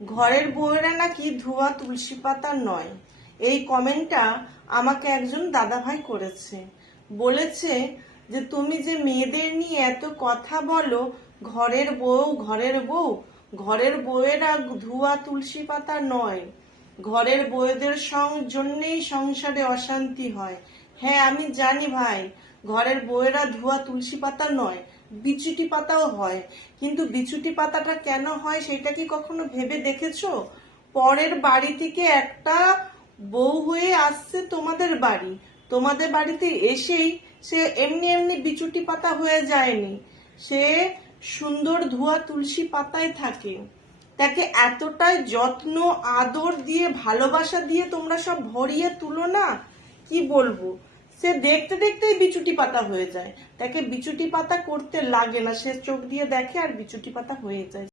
ঘরের বউয়েরা নাকি ধোয়া তুলসী পাতা নয়। এই কমেন্টটা আমাকে একজন দাদাভাই করেছে। বলেছে যে তুমি যে মেয়েদের নিয়ে এত কথা বলো, ঘরের বউ ঘরের বউ, ঘরের বউয়েরা ধোয়া তুলসী পাতা নয়। ঘরের বউয়েদের জন্যেই সংসারে অশান্তি হয়। হ্যাঁ, আমি জানি ভাই, ঘরের বউয়েরা ধোয়া তুলসী পাতা নয়, বিচুটি পাতাও হয়। কিন্তু বিচুটি পাতাটা কেন হয় সেটা কি কখনো ভেবে দেখেছো? পরের বাড়ি থেকে একটা বউ হয়ে আসছে তোমাদের বাড়ি, তোমাদের বাড়িতে এসেই সে এমনি এমনি বিচুটি পাতা হয়ে যায়নি, সে সুন্দর ধোয়া তুলসী পাতায় থাকে। তাকে এতটাই যত্ন আদর দিয়ে ভালোবাসা দিয়ে তোমরা সব ভরিয়ে তুলো না, কি বলবো। সে দেখতে দেখতেই বিচুটি পাতা হয়ে যায়, তাকে বিচুটি পাতা করতে লাগে না, সে চোখ দিয়ে দেখে আর বিচুটি পাতা হয়ে যায়।